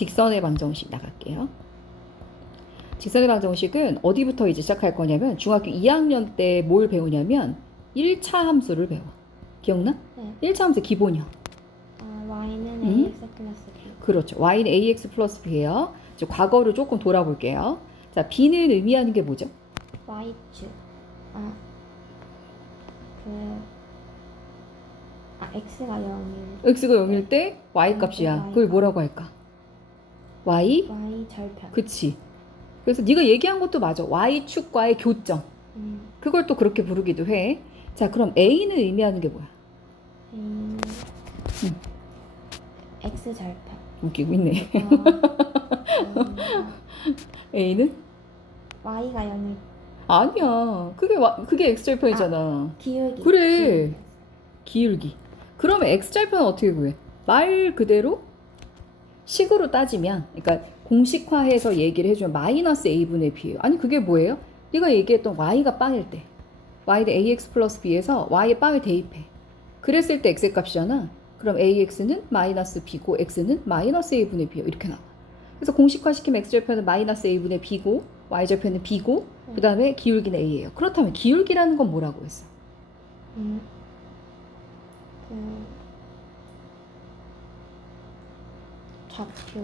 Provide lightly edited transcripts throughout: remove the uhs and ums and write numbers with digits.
직선의 방정식 나갈게요. 직선의 방정식은 어디부터 이제 시작할 거냐면 중학교 2학년 때 뭘 배우냐면 1차 함수를 배워. 기억나? 네. 1차 함수 기본이야. y는 ax 플러스 b. 그렇죠. y는 ax 플러스 b예요. 이제 과거를 조금 돌아볼게요. 자, b는 의미하는 게 뭐죠? y축. x가 0일. x가 0일 때 y 값이야. 그걸 뭐라고 할까? y? y 절편. 그치. 그래서 네가 얘기한 것도 맞아. y축과의 교점. 그걸 또 그렇게 부르기도 해. 자, 그럼 a는 의미하는 게 뭐야? a는 x 절편. 웃기고 있네. a는? y가 0일. 아니야. 그게 x절편이잖아. 기울기. 그래. 기울기. 그러면 x절편은 어떻게 구해? 말 그대로 식으로 따지면, 그러니까 공식화해서 얘기를 해주면 마이너스 a분의 b예요. 아니 그게 뭐예요? 네가 얘기했던 y가 빵일 때 y는 ax 플러스 b에서 y에 빵을 대입해. 그랬을 때 x의 값이잖아. 그럼 ax는 마이너스 b고 x는 마이너스 a분의 b예요. 이렇게 나와. 그래서 공식화시키면 x절편은 마이너스 a분의 b고 y절편은 b고 그 다음에 기울기는 a예요. 그렇다면 기울기라는 건 뭐라고 했어? 좌표.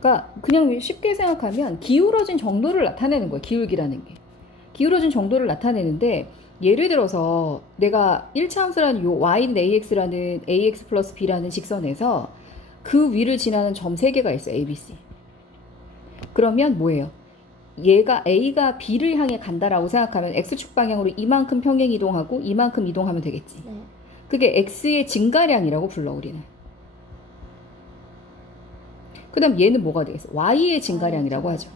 그러니까 그냥 쉽게 생각하면 기울어진 정도를 나타내는 거야. 기울기라는 게. 기울어진 정도를 나타내는데 예를 들어서 내가 1차 함수라는 요 y는 ax라는 ax 플러스 b라는 직선에서 그 위를 지나는 점 3개가 있어요. a, b, c. 그러면 뭐예요? 얘가 a가 b를 향해 간다라고 생각하면 x축 방향으로 이만큼 평행 이동하고 이만큼 이동하면 되겠지. 네. 그게 x의 증가량이라고 불러 우리는. 그 다음 얘는 뭐가 되겠어? y의 증가량이라고 하죠.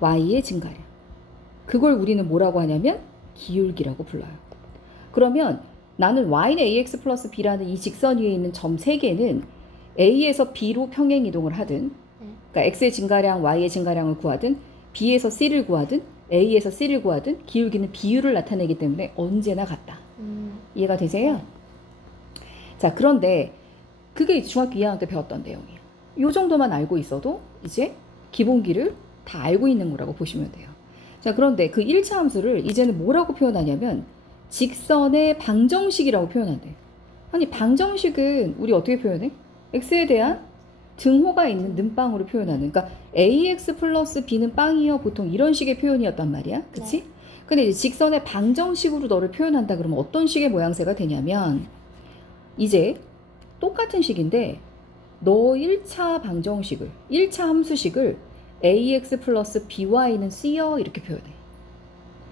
y의 증가량. 그걸 우리는 뭐라고 하냐면 기울기라고 불러요. 그러면 나는 y는 ax 플러스 b라는 이 직선 위에 있는 점 3개는 a에서 b로 평행 이동을 하든 그러니까 x의 증가량, y의 증가량을 구하든 b에서 c를 구하든 a에서 c를 구하든 기울기는 비율을 나타내기 때문에 언제나 같다. 이해가 되세요? 네. 자, 그런데 그게 중학교 2학년 때 배웠던 내용이에요. 이 정도만 알고 있어도 이제 기본기를 다 알고 있는 거라고 보시면 돼요. 자, 그런데 그 1차 함수를 이제는 뭐라고 표현하냐면 직선의 방정식이라고 표현한대. 아니 방정식은 우리 어떻게 표현해? x에 대한 등호가 있는 는빵으로 표현하는. 그러니까 ax 플러스 b는 빵이요. 보통 이런 식의 표현이었단 말이야. 그치? 네. 근데 이제 직선의 방정식으로 너를 표현한다 그러면 어떤 식의 모양새가 되냐면 이제 똑같은 식인데 너 1차 방정식을 1차 함수식을 ax 플러스 by는 c요 이렇게 표현해.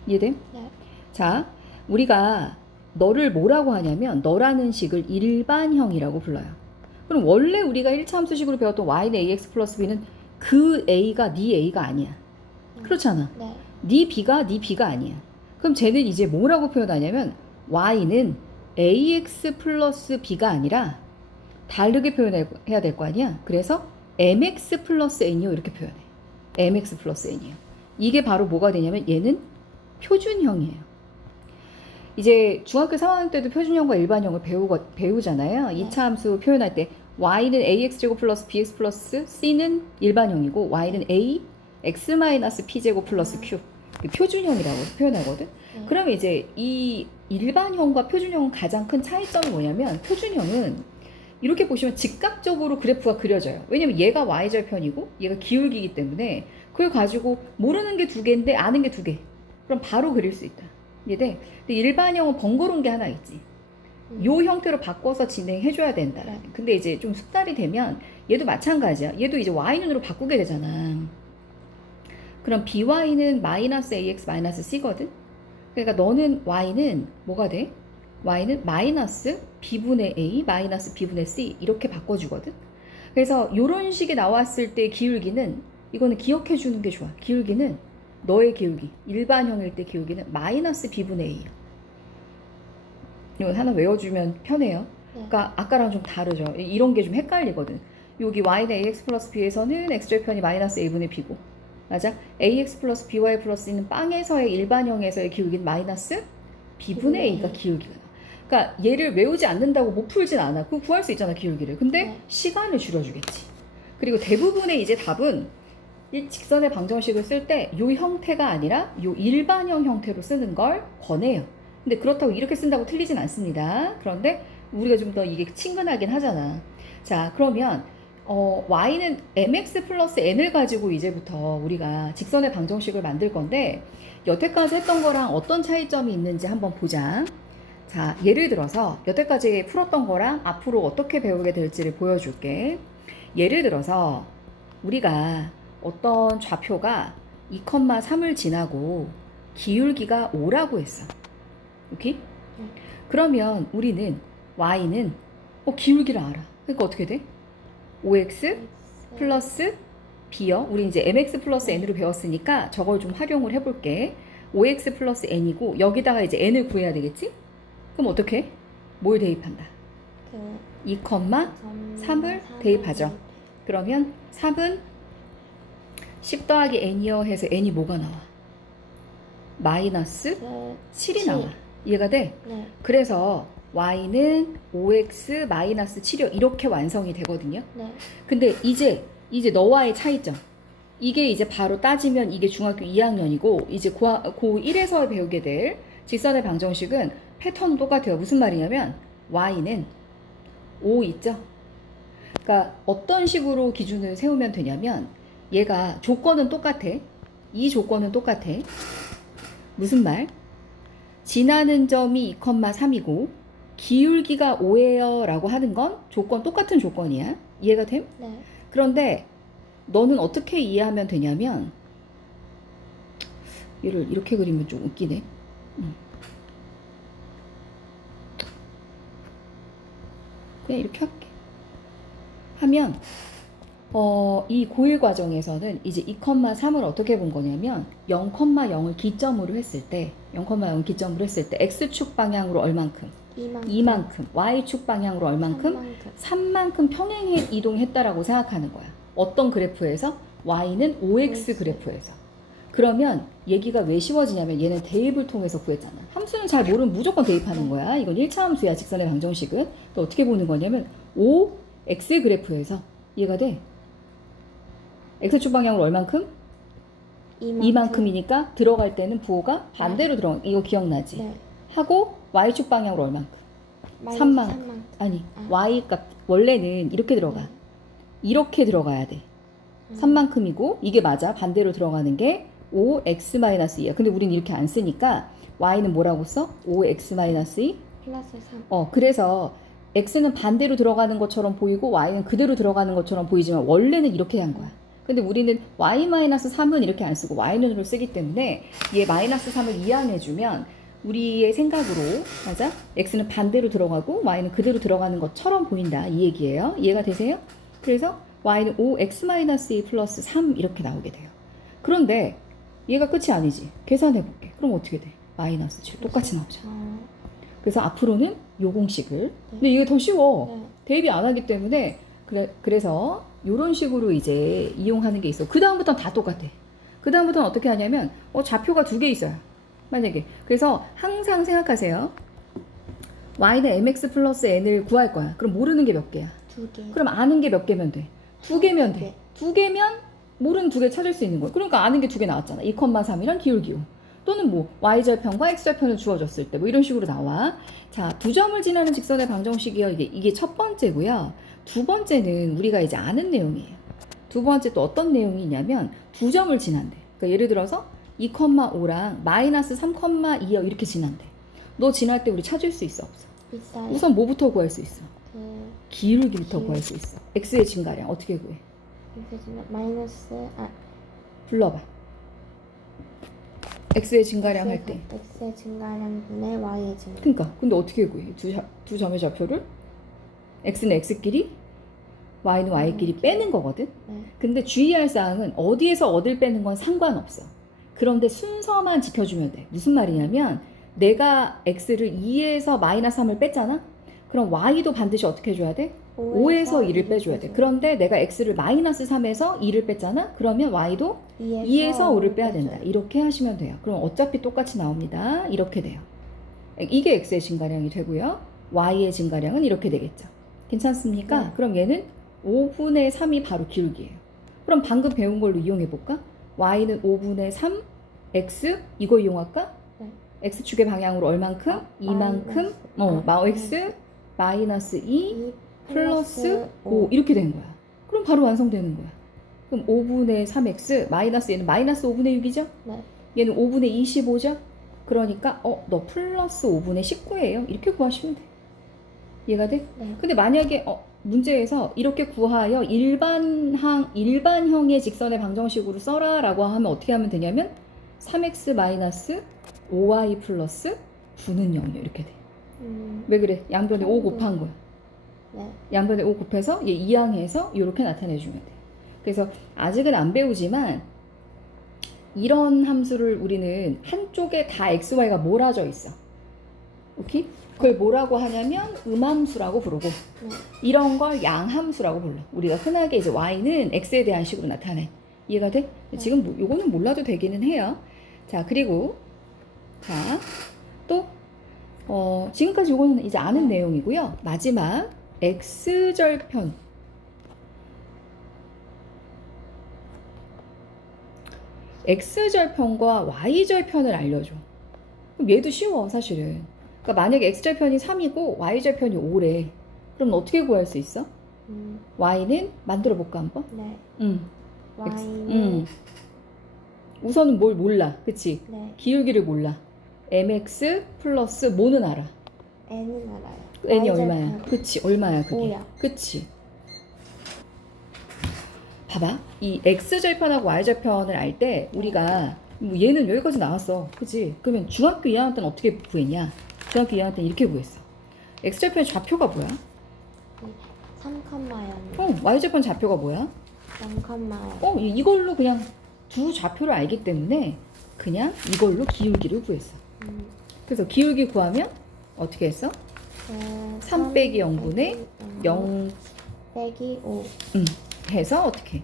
이해돼? 네. 자, 우리가 너를 뭐라고 하냐면 너라는 식을 일반형이라고 불러요. 그럼 원래 우리가 1차 함수식으로 배웠던 y는 ax 플러스 b는 그 a가 네 a가 아니야. 그렇잖아. 네. 네 b가 네 b가 아니야. 그럼 쟤는 이제 뭐라고 표현하냐면 y는 ax 플러스 b가 아니라 다르게 표현해야 될 거 아니야. 그래서 mx 플러스 n이요 이렇게 표현해. mx 플러스 n이요. 이게 바로 뭐가 되냐면 얘는 표준형이에요. 이제 중학교 3학년 때도 표준형과 일반형을 배우잖아요. 2차 함수 표현할 때 y는 ax제곱 플러스 bx 플러스 c는 일반형이고 y는 a x 마이너스 p제곱 플러스 q 표준형이라고 표현하거든. 그러면 이제 이 일반형과 표준형은 가장 큰 차이점이 뭐냐면 표준형은 이렇게 보시면 즉각적으로 그래프가 그려져요. 왜냐면 얘가 y절편이고 얘가 기울기이기 때문에 그걸 가지고 모르는 게 2개인데 아는 게 2개. 그럼 바로 그릴 수 있다. 이해돼? 근데 일반형은 번거로운 게 하나 있지. 요 형태로 바꿔서 진행해줘야 된다. 근데 이제 좀 숙달이 되면 얘도 마찬가지야. 얘도 이제 y눈으로 바꾸게 되잖아. 그럼 by는 마이너스 ax 마이너스 c거든? 그러니까 너는 y는 뭐가 돼? y는 마이너스 b분의 a 마이너스 b분의 c 이렇게 바꿔주거든. 그래서 이런 식이 나왔을 때 기울기는 이거는 기억해 주는 게 좋아. 기울기는 너의 기울기 일반형일 때 기울기는 마이너스 b분의 a야. 이건 하나 외워주면 편해요. 그러니까 아까랑 좀 다르죠. 이런 게 좀 헷갈리거든. 여기 y는 ax 플러스 b에서는 x절편이 마이너스 a분의 b고 맞아? ax 플러스 by 플러스 c는 빵에서의 일반형에서의 기울기는 마이너스 b분의 a가 기울기가 나와. 그러니까 얘를 외우지 않는다고 못 풀진 않아. 그거 구할 수 있잖아, 기울기를. 근데 네. 시간을 줄여주겠지. 그리고 대부분의 이제 답은 이 직선의 방정식을 쓸 때 이 형태가 아니라 이 일반형 형태로 쓰는 걸 권해요. 근데 그렇다고 이렇게 쓴다고 틀리진 않습니다. 그런데 우리가 좀 더 이게 친근하긴 하잖아. 자, 그러면 y는 mx 플러스 n을 가지고 이제부터 우리가 직선의 방정식을 만들 건데 여태까지 했던 거랑 어떤 차이점이 있는지 한번 보자. 자, 예를 들어서 여태까지 풀었던 거랑 앞으로 어떻게 배우게 될지를 보여줄게. 예를 들어서 우리가 어떤 좌표가 2,3을 지나고 기울기가 5라고 했어. 오케이? 그러면 우리는 y는 기울기를 알아. 그러니까 어떻게 돼? 5x 플러스 b요. 우리 이제 mx 플러스 n으로 배웠으니까 저걸 좀 활용을 해볼게. 5x 플러스 n이고 여기다가 이제 n을 구해야 되겠지? 그럼 어떻게? 뭘 대입한다? 2,3을 대입하죠. 그러면 3은 10 더하기 n이요 해서 n이 뭐가 나와? 마이너스 7이 나와. 이해가 돼? 네. 그래서 y는 5x 마이너스 7이요. 이렇게 완성이 되거든요. 네. 근데 이제 너와의 차이점. 이게 이제 바로 따지면 이게 중학교 2학년이고 이제 고1에서 배우게 될 직선의 방정식은 패턴은 똑같아요. 무슨 말이냐면 y는 5 있죠? 그러니까 어떤 식으로 기준을 세우면 되냐면 얘가 조건은 똑같아. 이 조건은 똑같아. 무슨 말? 지나는 점이 2,3이고 기울기가 5예요 라고 하는 건 조건 똑같은 조건이야. 이해가 됨? 네. 그런데 너는 어떻게 이해하면 되냐면 얘를 이렇게 그리면 좀 웃기네. 그냥 이렇게 할게. 하면 이 고1 과정에서는 이제 2,3을 어떻게 본 거냐면 0,0을 기점으로 했을 때 0,0 기점으로 했을 때 x축 방향으로 얼만큼? 2만큼. y축 방향으로 얼만큼? 3만큼 평행 이동했다라고 생각하는 거야. 어떤 그래프에서? y는 5x 그래프에서. 그러면 얘기가 왜 쉬워지냐면 얘는 대입을 통해서 구했잖아. 함수는 잘 모르면 무조건 대입하는 거야. 이건 1차 함수야. 직선의 방정식은. 또 어떻게 보는 거냐면 5x 그래프에서 이해가 돼? x축 방향으로 얼만큼? 2만큼이니까 들어갈 때는 부호가 반대로 들어가. 이거 기억나지? 네. 하고 y축 방향으로 얼만큼? 3만큼. 아니, y 값 원래는 이렇게 들어가. 이렇게 들어가야 돼. 3만큼이고 이게 맞아. 반대로 들어가는 게 5x-2야. 근데 우린 이렇게 안 쓰니까 y는 뭐라고 써? 5x-2? 플러스 3. 그래서 x는 반대로 들어가는 것처럼 보이고 y는 그대로 들어가는 것처럼 보이지만 원래는 이렇게 한 거야. 근데 우리는 y-3은 이렇게 안 쓰고 y는으로 쓰기 때문에 얘 -3을 이항해주면 우리의 생각으로 맞아? x는 반대로 들어가고 y는 그대로 들어가는 것처럼 보인다. 이 얘기예요. 이해가 되세요? 그래서 y는 5x-2 플러스 3 이렇게 나오게 돼요. 그런데 얘가 끝이 아니지. 계산해볼게. 그럼 어떻게 돼? 마이너스 7 똑같이 나오잖아. 그래서 앞으로는 요 공식을 근데 이게 더 쉬워. 네. 대입이 안 하기 때문에 그래서 이런 식으로 이제 이용하는 게 있어. 그 다음부터는 다 똑같아. 그 다음부터는 어떻게 하냐면 좌표가 2개 있어요. 만약에 그래서 항상 생각하세요. y는 mx 플러스 n을 구할 거야. 그럼 모르는 게 몇 개야? 2개. 그럼 아는 게 몇 개면 돼? 2개면 돼. 2개면 모르는 2개 찾을 수 있는 거야. 그러니까 아는 게 2개 나왔잖아. 2,3이랑 기울기요. 또는 뭐 y절편과 x절편을 주어졌을 때 뭐 이런 식으로 나와. 자, 두 점을 지나는 직선의 방정식이요. 이게 첫 번째고요. 두 번째는 우리가 이제 아는 내용이에요. 두 번째 또 어떤 내용이냐면 두 점을 지난대. 그러니까 예를 들어서 2,5랑 마이너스 3,2요 이렇게 지난대. 너 지날 때 우리 찾을 수 있어 없어? 있어요. 우선 뭐부터 구할 수 있어? 기울기부터 기울기. 구할 수 있어. x의 증가량 어떻게 구해? 마이너스 불러봐. x의 증가량 할 때. x의 증가량 분의 y의 증가량. 그러니까 근데 어떻게 구해? 두 점의 좌표를 x는 x끼리 y는 y끼리 빼는 거거든. 네. 근데 주의할 사항은 어디에서 어딜 빼는 건 상관없어. 그런데 순서만 지켜주면 돼. 무슨 말이냐면 내가 x를 2에서 마이너스 3을 뺐잖아. 그럼 y도 반드시 어떻게 해줘야 돼? 5에서 2를 빼줘야 돼. 그런데 내가 x를 마이너스 3에서 2를 뺐잖아. 그러면 y도 2에서 5를 빼야 된다. 이렇게 하시면 돼요. 그럼 어차피 똑같이 나옵니다. 이렇게 돼요. 이게 x의 증가량이 되고요. y의 증가량은 이렇게 되겠죠. 괜찮습니까? 네. 그럼 얘는 5분의 3이 바로 기울기예요. 그럼 방금 배운 걸로 이용해 볼까? y는 5분의 3 x 이거 이용할까? 네. x축의 방향으로 얼만큼? 이만큼 x 마이너스 2 플러스 5 이렇게 된 거야. 그럼 바로 완성되는 거야. 그럼 5분의 3x 마이너스 얘는 마이너스 5분의 6이죠? 네. 얘는 5분의 25죠? 그러니까 너 플러스 5분의 19예요. 이렇게 구하시면 돼. 이해가 돼? 네. 근데 만약에 문제에서 이렇게 구하여 일반형의 직선의 방정식으로 써라 라고 하면 어떻게 하면 되냐면 3x 마이너스 5y 플러스 9는 0이요. 이렇게 돼. 왜 그래? 양변에 5 곱한 거야. 네. 양변에 5 곱해서 얘 이항해서 이렇게 나타내주면 돼. 그래서 아직은 안 배우지만 이런 함수를 우리는 한쪽에 다 xy가 몰아져 있어. 오케이? 그걸 뭐라고 하냐면 음함수라고 부르고 네. 이런 걸 양함수라고 불러. 우리가 흔하게 이제 y는 x에 대한 식으로 나타내. 이해가 돼? 지금 요거는 몰라도 되기는 해요. 자, 그리고 자, 또 지금까지 요거는 이제 아는 내용이고요. 마지막 x절편. x절편과 y절편을 알려줘. 그럼 얘도 쉬워, 사실은. 그러니까 만약에 x절편이 3이고 y절편이 5래. 그럼 어떻게 구할 수 있어? y는 만들어 볼까 한번? 네. y는 우선은 뭘 몰라, 그치? 네. 기울기를 몰라. mx 플러스 뭐는 알아? n은 알아요. n이 y절편. 얼마야? 그치, 얼마야 그게? 5야. 그치. 봐봐, 이 x절편하고 y절편을 알 때 우리가 얘는 여기까지 나왔어, 그치? 그러면 중학교 2학년 때는 어떻게 구했냐? 중학교 2학년 때는 이렇게 구했어. x절편의 좌표가 뭐야? 3,0. y절편 좌표가 뭐야? 0,0. 이걸로 그냥 두 좌표를 알기 때문에 그냥 이걸로 기울기를 구했어. 그래서 기울기 구하면 어떻게 했어? 3 빼기 0분의 0 빼기 5. 해서 어떻게?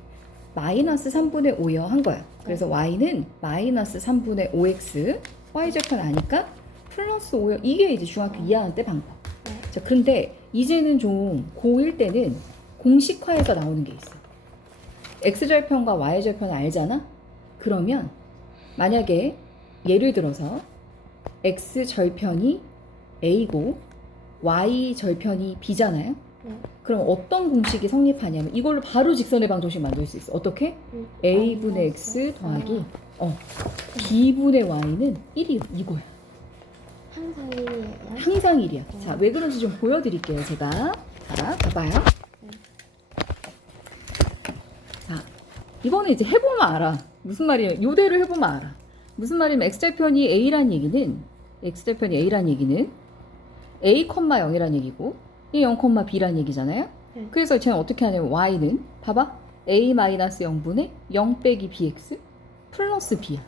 마이너스 3분의 5여 한 거야. 그래서 y는 마이너스 3분의 5x, y절편 아니까 플러스 5여. 이게 이제 중학교 2학년 때 방법. 네. 자, 근데 이제는 좀 고1 때는 공식화해서 나오는 게 있어. x절편과 y절편을 알잖아? 그러면 만약에 예를 들어서 x절편이 a고 y절편이 b잖아요? 네. 그럼 어떤 공식이 성립하냐면 이걸로 바로 직선의 방정식 만들 수 있어. 어떻게? a분의 x 더하기 b분의 y는 1이 이거야. 항상 1이에요. 항상 1이야. 자, 왜 그런지 좀 보여드릴게요, 제가. 자, 봐봐요. 자, 이거는 이제 해보면 알아. 무슨 말이에요? 요대로 해보면 알아. 무슨 말이냐면 x절편이 a란 얘기는 a, 0이란 얘기고 이 0,b란 얘기잖아요. 그래서 쟤는 어떻게 하냐면 y는 봐봐. a-0분의 0 빼기 bx 플러스 b야.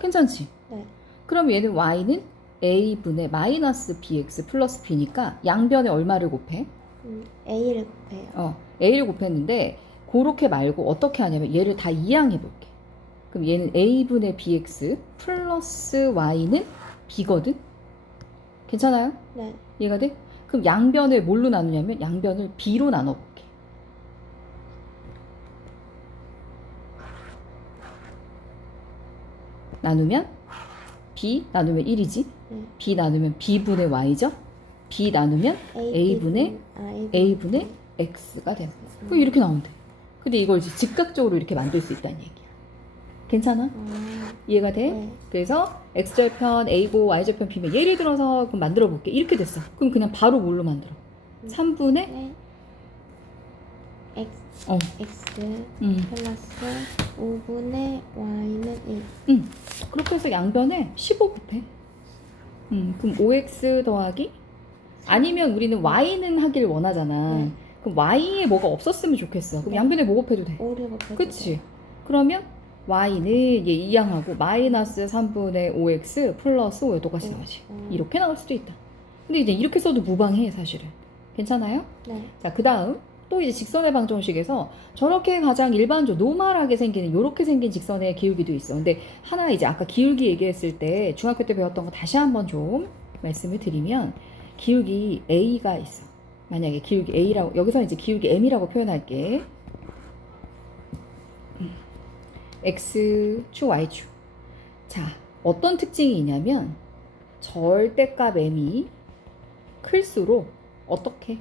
괜찮지? 네. 그럼 얘는 y는 a분의 마이너스 bx 플러스 b니까 양변에 얼마를 곱해? a를 곱해요. a를 곱했는데 그렇게 말고 어떻게 하냐면 얘를 다 이항해 볼게. 그럼 얘는 a분의 bx 플러스 y는 b거든? 괜찮아요? 네. 이해가 돼? 그럼 양변을 뭘로 나누냐면 양변을 b로 나눠볼게. 나누면 b 나누면 1이지. b 나누면 b분의 y죠. b 나누면 a분의 x가 되는 거야. 그럼 이렇게 나오면 돼. 근데 이걸 이제 즉각적으로 이렇게 만들 수 있다는 얘기야. 괜찮아? 이해가 돼? 네. 그래서 x절편 a고 y절편 b면 예를 들어서 그럼 만들어 볼게. 이렇게 됐어. 그럼 그냥 바로 뭘로 만들어? 3분의 네. x 플러스 5분의 y는 1. 그렇게 해서 양변에 15 곱해. 그럼 5x 더하기 아니면 우리는 y는 하길 원하잖아. 네. 그럼 y에 뭐가 없었으면 좋겠어. 그럼 양변에 뭐 곱해도 돼. 5를 곱해도 그치? 그러면 y는 얘 이항하고 마이너스 3분의 5x 플러스 5에 똑같이 나오지. 이렇게 나올 수도 있다. 근데 이제 이렇게 써도 무방해, 사실은. 괜찮아요? 네. 자, 그 다음 또 이제 직선의 방정식에서 저렇게 가장 일반적으로 노멀하게 생기는 요렇게 생긴 직선의 기울기도 있어. 근데 하나 이제 아까 기울기 얘기했을 때 중학교 때 배웠던 거 다시 한번 좀 말씀을 드리면 기울기 A가 있어. 만약에 기울기 A라고, 여기서 이제 기울기 M이라고 표현할게. X축, Y축. 자, 어떤 특징이 있냐면 절대값 M이 클수록 어떻게?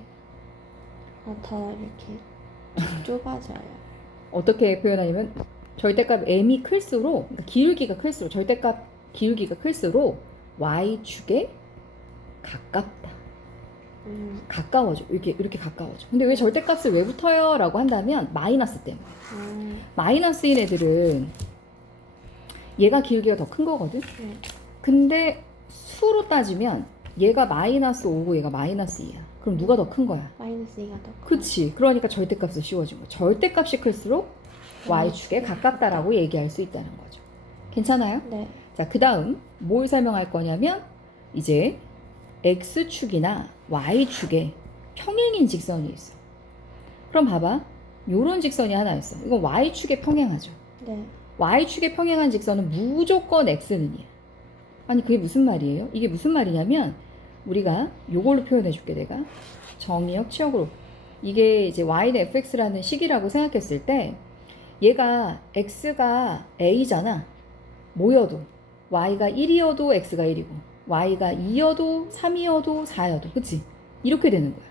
더 이렇게 좁아져요. 어떻게 표현하냐면 절대값 M이 클수록, 그러니까 기울기가 클수록, 절대값 기울기가 클수록 Y축에 가깝다. 가까워져. 이렇게 가까워져. 근데 왜 절대값을 왜 붙어요? 라고 한다면 마이너스 때문에. 마이너스인 애들은 얘가 기울기가 더 큰 거거든. 네. 근데 수로 따지면 얘가 마이너스 5고 얘가 마이너스 2야. 그럼 누가 더 큰 거야? 마이너스 2가 더 커요. 그치. 그러니까 절대값을 씌워준 거야. 절대값이 클수록 Y축에 가깝다라고 얘기할 수 있다는 거죠. 괜찮아요? 네. 자, 그 다음 뭘 설명할 거냐면 이제 X축이나 Y축에 평행인 직선이 있어. 그럼 봐봐. 요런 직선이 하나 있어. 이건 Y축에 평행하죠. 네. Y축에 평행한 직선은 무조건 X는 2야. 아니 그게 무슨 말이에요? 이게 무슨 말이냐면 우리가 요걸로 표현해 줄게. 내가 정의역 치역으로 이게 이제 Y는 fx라는 식이라고 생각했을 때 얘가 X가 A잖아. 뭐여도 Y가 1이어도 X가 1이고 Y가 2여도 3이어도 4여도 그치? 이렇게 되는 거야.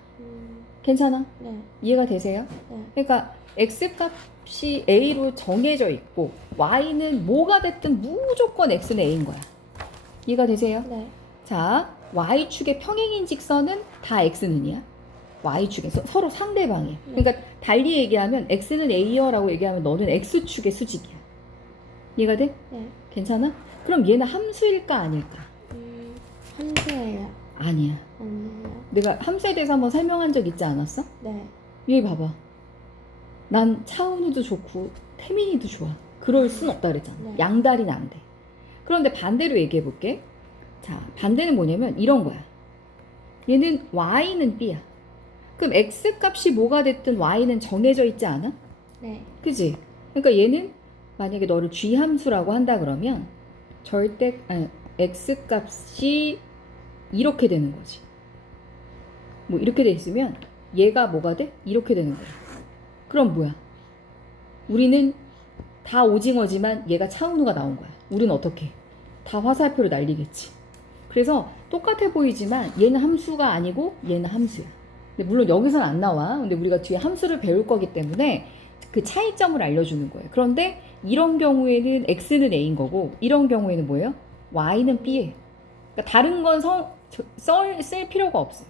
괜찮아? 네. 이해가 되세요? 네. 그러니까 X값이 A로 정해져 있고 Y는 뭐가 됐든 무조건 X는 A인 거야. 이해가 되세요? 네. 자, Y축의 평행인 직선은 다 X는이야. Y축에서 서로 상대방이야. 그러니까 달리 얘기하면 X는 A여 라고 얘기하면 너는 X축의 수직이야. 이해가 돼? 네. 괜찮아? 그럼 얘는 함수일까 아닐까? 함수예요. 아니야. 아니에요. 내가 함수에 대해서 한번 설명한 적 있지 않았어? 네. 얘 봐봐. 난 차은우도 좋고 태민이도 좋아. 그럴 순 없다 그랬잖아. 네. 양다리는 안 돼. 그런데 반대로 얘기해 볼게. 자, 반대는 뭐냐면 이런 거야. 얘는 Y는 B야. 그럼 X 값이 뭐가 됐든 Y는 정해져 있지 않아? 네. 그지? 그러니까 얘는 만약에 너를 G 함수라고 한다 그러면 X 값이 이렇게 되는 거지. 뭐 이렇게 돼 있으면 얘가 뭐가 돼? 이렇게 되는 거야. 그럼 뭐야? 우리는 다 오징어지만 얘가 차은우가 나온 거야. 우리는 어떻게? 다 화살표로 날리겠지. 그래서 똑같아 보이지만 얘는 함수가 아니고 얘는 함수야. 근데 물론 여기서는 안 나와. 근데 우리가 뒤에 함수를 배울 거기 때문에 그 차이점을 알려주는 거예요. 그런데 이런 경우에는 X는 A인 거고 이런 경우에는 뭐예요? Y는 B예요. 그러니까 다른 건 쓸 필요가 없어요.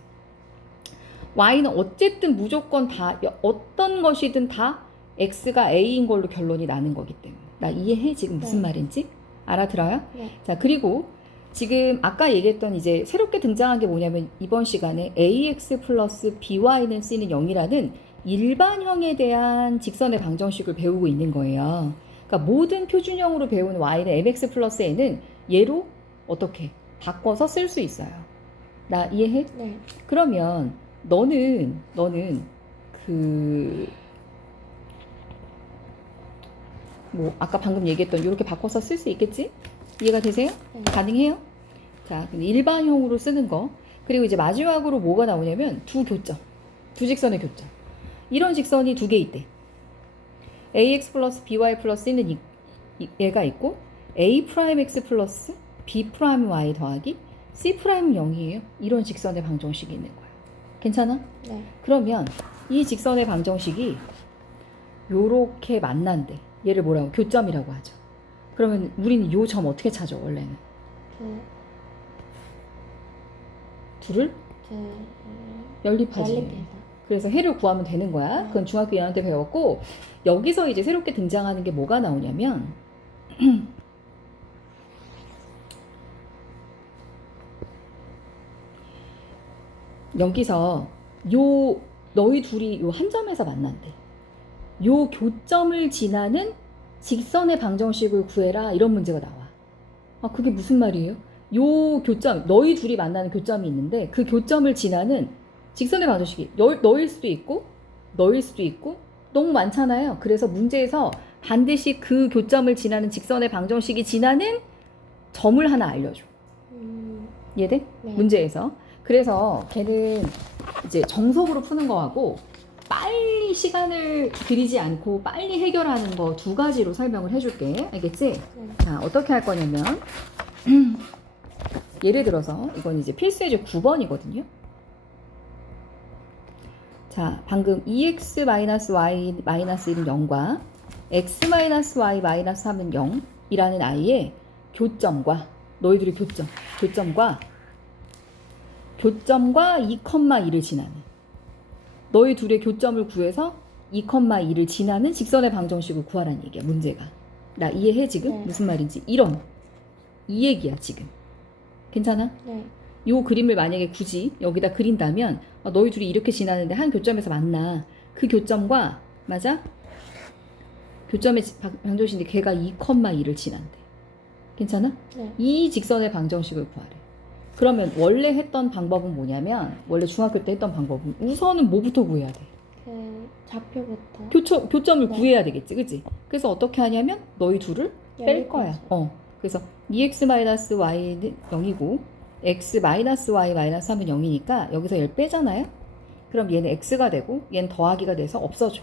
Y는 어쨌든 무조건 다 어떤 것이든 다 X가 A인 걸로 결론이 나는 거기 때문에. 나 이해해? 지금 무슨 네. 말인지? 알아들어요? 네. 자, 그리고 지금 아까 얘기했던 이제 새롭게 등장한 게 뭐냐면 이번 시간에 AX 플러스 BY는 C는 0이라는 일반형에 대한 직선의 방정식을 배우고 있는 거예요. 그러니까 모든 표준형으로 배운 Y는 MX 플러스 N은 얘로 어떻게 바꿔서 쓸 수 있어요. 나 이해해? 네. 그러면 너는 뭐 아까 방금 얘기했던 이렇게 바꿔서 쓸 수 있겠지? 이해가 되세요? 네. 가능해요? 자, 근데 일반형으로 쓰는 거. 그리고 이제 마지막으로 뭐가 나오냐면 두 직선의 교점. 이런 직선이 두 개 있대. AX 플러스 BY 플러스 C는 얘가 있고 A 프라임 X 플러스 B 프라임 Y 더하기 C 프라임 0이에요. 이런 직선의 방정식이 있는 거야. 괜찮아? 네. 그러면 이 직선의 방정식이 요렇게 만난대. 얘를 뭐라고? 교점이라고 하죠. 그러면 우리는 요 점 어떻게 찾아 원래는? 둘을 연립하지. 연립해서. 그래서 해를 구하면 되는 거야. 그건 중학교 2학년 때 배웠고 여기서 이제 새롭게 등장하는 게 뭐가 나오냐면 여기서 너희 둘이 요 한 점에서 만난대. 요 교점을 지나는 직선의 방정식을 구해라 이런 문제가 나와. 아, 그게 무슨 말이에요? 요 교점, 너희 둘이 만나는 교점이 있는데 그 교점을 지나는 직선의 방정식이 너일 수도 있고 너일 수도 있고 너무 많잖아요. 그래서 문제에서 반드시 그 교점을 지나는 직선의 방정식이 지나는 점을 하나 알려줘. 이해돼? 네. 문제에서. 그래서 걔는 이제 정석으로 푸는 거하고 빨리 시간을 들이지 않고 빨리 해결하는 거 두 가지로 설명을 해줄게. 알겠지? 네. 자, 어떻게 할 거냐면 예를 들어서 이건 이제 필수예제 9번이거든요. 자, 방금 2x-y-1은 0과 x-y-3은 0이라는 아이의 교점과 너희들의 교점과 2,2를 지나는 너희 둘의 교점을 구해서 2,2를 지나는 직선의 방정식을 구하라는 얘기야. 문제가. 나 이해해 지금? 네. 무슨 말인지. 이 얘기야 지금. 괜찮아? 네. 요 그림을 만약에 굳이 여기다 그린다면 너희 둘이 이렇게 지나는데 한 교점에서 만나. 그 교점과 맞아? 교점의 방정식인데 걔가 2,2를 지난대. 괜찮아? 네. 이 직선의 방정식을 구하래. 그러면 원래 했던 방법은 뭐냐면 원래 중학교 때 했던 방법은 우선은 뭐부터 구해야 돼? 그 좌표부터. 교점을 네. 구해야 되겠지, 그치? 그래서 어떻게 하냐면 너희 둘을 뺄 거야. 여기까지. 그래서 2x-y는 0이고 x-y-3은 0이니까 여기서 10 빼잖아요? 그럼 얘는 x가 되고 얘는 더하기가 돼서 없어져.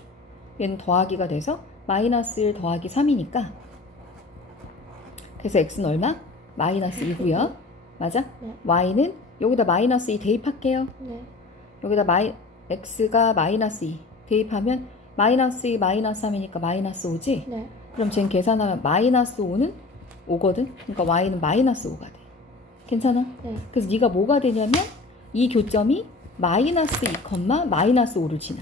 얘는 더하기가 돼서 -1 더하기 3이니까 그래서 x는 얼마? -2고요. 맞아? 네. y는 여기다 -2 대입할게요. 네. 여기다 x가 -2 대입하면 -2 -3이니까 -5지? 네. 그럼 쟤는 계산하면 -5는 5거든? 그러니까 y는 -5가 돼. 괜찮아? 네. 그래서 네가 뭐가 되냐면 이 교점이 -2, -5를 지나.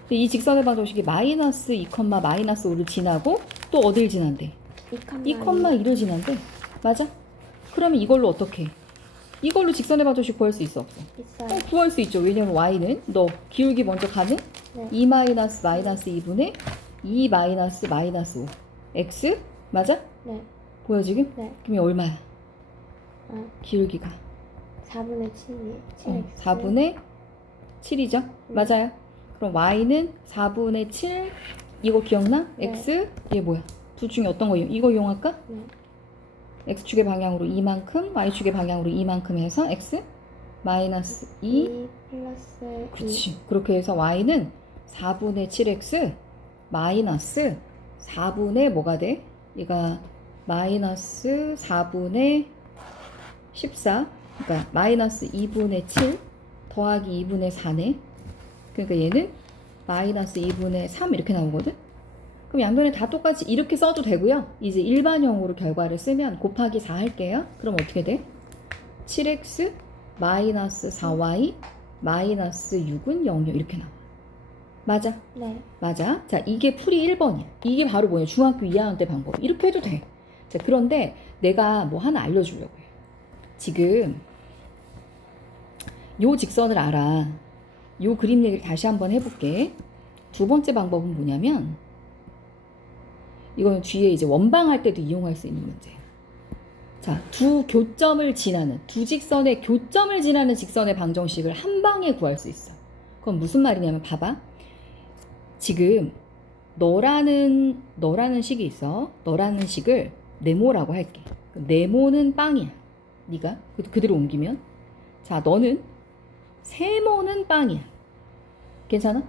근데 이 직선의 방정식이 -2, -5를 지나고 또 어딜 지난대? 2,2를 지난대. 맞아? 그러면 이걸로 어떻게 해? 이걸로 직선의 방정식 구할 수 있어 없어? 있어요. 구할 수 있죠. 왜냐면 y는 너 기울기 먼저 가는 네. 2-2분의 2 -5 x 맞아? 네. 보여 지금? 네. 그러면 얼마야? 아, 기울기가 4분의 7이에요. 7x. 4분의 7이죠? 맞아요. 그럼 y는 4분의 7 이거 기억나? 네. x 얘 뭐야? 둘 중에 어떤 거 이거 이용할까? 네. x축의 방향으로 이만큼 y축의 방향으로 이만큼 해서 x 마이너스 2 2 플러스 2. 그렇지. 그렇게 해서 y는 4분의 7x 마이너스 4분의 뭐가 돼? 얘가 마이너스 4분의 14 그러니까 마이너스 2분의 7 더하기 2분의 4네. 그러니까 얘는 마이너스 2분의 3 이렇게 나오거든. 그럼 양변에 다 똑같이 이렇게 써도 되고요. 이제 일반형으로 결과를 쓰면 곱하기 4 할게요. 그럼 어떻게 돼? 7x 마이너스 4y 마이너스 6은 0이요. 이렇게 나와. 맞아? 네. 맞아. 자, 이게 풀이 1번이야. 이게 바로 뭐냐? 중학교 2학년 때 방법. 이렇게 해도 돼. 자, 그런데 내가 뭐 하나 알려주려고 해. 지금 요 직선을 알아. 요 그림 얘기를 다시 한번 해볼게. 두 번째 방법은 뭐냐면 이거는 뒤에 이제 원방할 때도 이용할 수 있는 문제예요. 자, 두 직선의 교점을 지나는 직선의 방정식을 한 방에 구할 수 있어. 그건 무슨 말이냐면 봐봐. 지금 너라는 식이 있어. 너라는 식을 네모라고 할게. 네모는 빵이야. 네가 그대로 옮기면 자, 너는 세모는 빵이야. 괜찮아?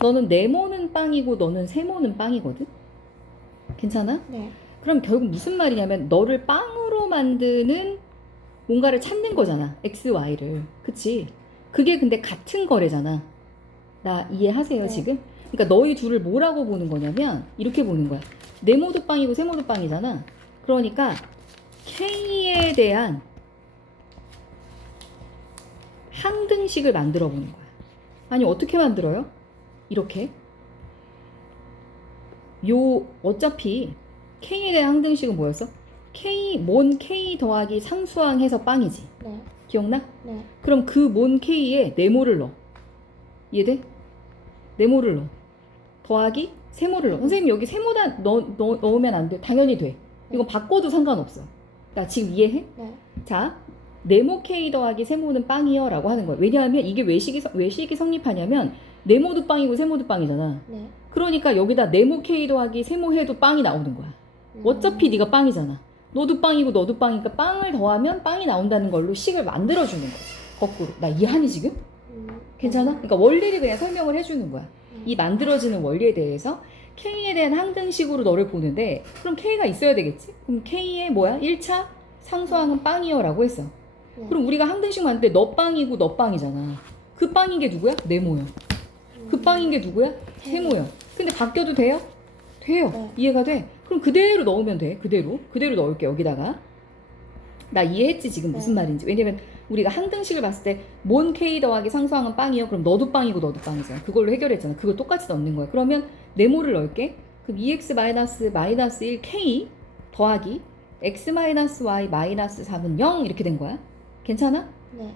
너는 네모는 빵이고 너는 세모는 빵이거든. 괜찮아? 네. 그럼 결국 무슨 말이냐면 너를 빵으로 만드는 뭔가를 찾는 거잖아. x, y를. 그치? 그게 근데 같은 거래잖아. 나 이해하세요, 네. 지금? 그러니까 너희 둘을 뭐라고 보는 거냐면 이렇게 보는 거야. 네모도 빵이고 세모도 빵이잖아. 그러니까 k에 대한 항등식을 만들어 보는 거야. 아니, 어떻게 만들어요? 이렇게. 어차피 k에 대한 항등식은 뭐였어? 몬 k 더하기 상수항 해서 빵이지. 네. 기억나? 네. 그럼 그 몬 k에 네모를 넣어. 이해돼? 네모를 넣어. 더하기 세모를 넣어. 선생님 여기 세모단 넣으면 안 돼. 당연히 돼. 이건 바꿔도 상관없어. 나 지금 이해해? 네. 자, 네모 k 더하기 세모는 빵이요 라고 하는 거야. 왜냐하면 이게 외식이 성립하냐면 네모도 빵이고 세모도 빵이잖아. 네. 그러니까 여기다 네모 k 더하기 세모 해도 빵이 나오는 거야. 어차피 네가 빵이잖아. 너도 빵이고 너도 빵이니까 빵을 더하면 빵이 나온다는 걸로 식을 만들어주는 거지. 거꾸로. 나 이해하니 지금? 괜찮아? 그러니까 원리를 그냥 설명을 해주는 거야. 이 만들어지는 원리에 대해서 K에 대한 항등식으로 너를 보는데 그럼 K가 있어야 되겠지? 그럼 K의 뭐야? 1차 상수항은 빵이요 라고 했어. 그럼 우리가 항등식 만들 때 너 빵이고 너 빵이잖아. 그 빵인 게 누구야? 네모요. 그 빵인 게 누구야? 세모요. 근데 바뀌어도 돼요? 돼요. 네. 이해가 돼? 그럼 그대로 넣으면 돼. 그대로 넣을게 여기다가. 나 이해했지 지금 무슨 네. 말인지. 왜냐면 우리가 항등식을 봤을 때 몬 K 더하기 상수항은 빵이요. 그럼 너도 빵이고 너도 빵이잖아. 그걸로 해결했잖아. 그걸 똑같이 넣는 거야. 그러면 네모를 넣을게. 그럼 2x 마이너스 1 K 더하기 x 마이너스 y 마이너스 3은 0 이렇게 된 거야. 괜찮아? 네.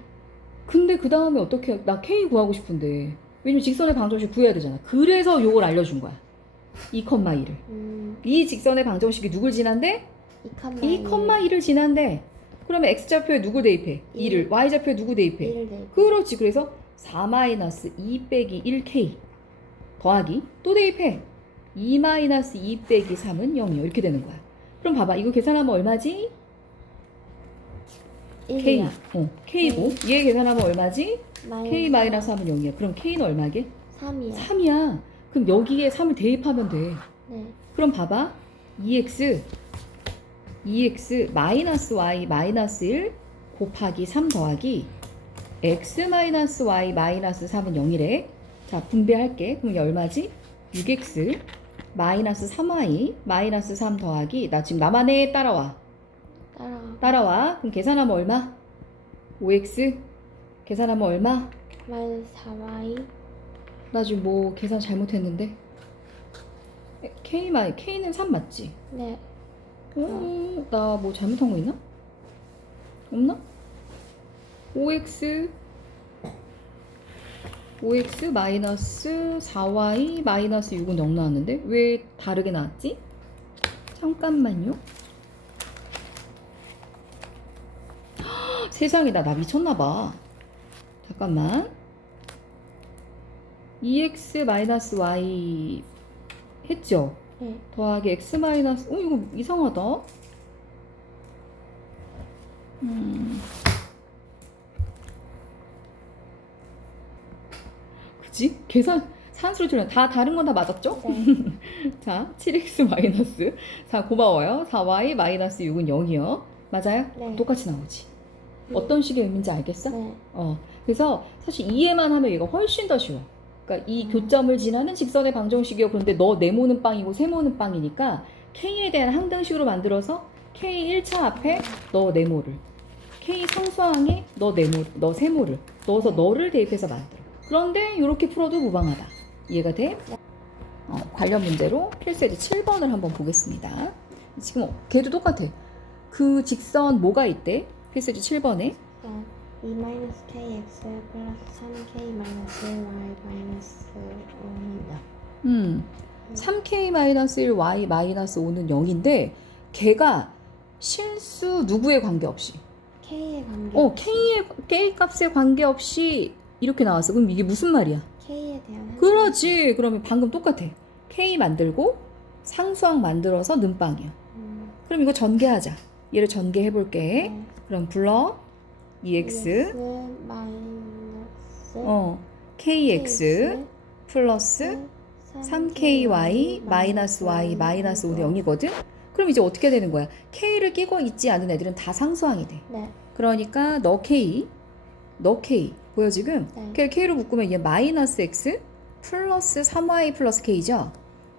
근데 그 다음에 어떻게 나 K 구하고 싶은데 왜냐면 직선의 방정식 구해야 되잖아. 그래서 요걸 알려준 거야. 2,2를. 이 직선의 방정식이 누굴 지난대? 2,2를 지난대. 그러면 x좌표에 누구 대입해? 2를. y좌표에 누구 대입해? 1을 내. 그렇지. 그래서 4-2 빼기 1k 더하기 또 대입해. 2-2 빼기 3은 0이요. 이렇게 되는 거야. 그럼 봐봐. 이거 계산하면 얼마지? K. 1이야. K고 얘 계산하면 얼마지? K 마이너스 3은 0이야. 그럼 K는 얼마게? 3이야. 3이야. 그럼 여기에 3을 대입하면 돼. 네. 그럼 봐봐. 2x 마이너스 y 마이너스 1 곱하기 3 더하기 x 마이너스 y 마이너스 3은 0이래. 자, 분배할게. 그럼 이게 얼마지? 6x 마이너스 3y 마이너스 3 더하기 나 지금 나만의 따라와. 따라와. 그럼 계산하면 얼마? 5x 계산하면 얼마? 마이너스 4y. 나 지금 뭐 계산 잘못했는데? K는 3 맞지? 네. 나 뭐 잘못한 거 있나? 없나? 5x 마이너스 4y 마이너스 6은 0 나왔는데 왜 다르게 나왔지? 잠깐만요. 세상에 나 미쳤나봐. 잠깐만. 2x 마이너스 y 했죠? 네. 더하기 x 마이너스 이거 이상하다. 그치? 계산 산수로 줄여 다 다른 건 다 맞았죠? 네. 자, 7x 마이너스 4 고마워요. 4y 마이너스 6은 0이요. 맞아요? 네. 똑같이 나오지. 네. 어떤 식의 의미인지 알겠어? 네. 그래서 사실 이해만 하면 얘가 훨씬 더 쉬워. 그러니까 이 교점을 지나는 직선의 방정식이요. 그런데 너 네모는 빵이고 세모는 빵이니까 K에 대한 항등식으로 만들어서 K 1차 앞에 너 네모를, K 상수항에 너 세모를 넣어서 너를 대입해서 만들어. 그런데 이렇게 풀어도 무방하다. 이해가 돼? 관련 문제로 필수예제 7번을 한번 보겠습니다. 지금 걔도 똑같아. 그 직선 뭐가 있대? 필수예제 7번에 2-kx 플러스 3k 마이너스 1y 마이너스 5이다. 3k-1y 마이너스 5는 0인데 걔가 실수 누구에 관계없이 k에 관계. K 값에 관계없이 이렇게 나왔어. 그럼 이게 무슨 말이야? k에 대한. 그렇지. 그러면 방금 똑같아. K 만들고 상수항 만들어서 는빵이야. 그럼 이거 전개하자. 얘를 전개해볼게. 네. 그럼 불러. 2x 마이너스 kx 플러스 3ky 마이너스 y 마이너스 5는 0이거든? 그럼 이제 어떻게 되는 거야? k를 끼고 있지 않은 애들은 다 상수항이 돼. 네. 그러니까 너 k 보여 지금? 네. k로 묶으면 얘 마이너스 x 플러스 3y 플러스 k죠?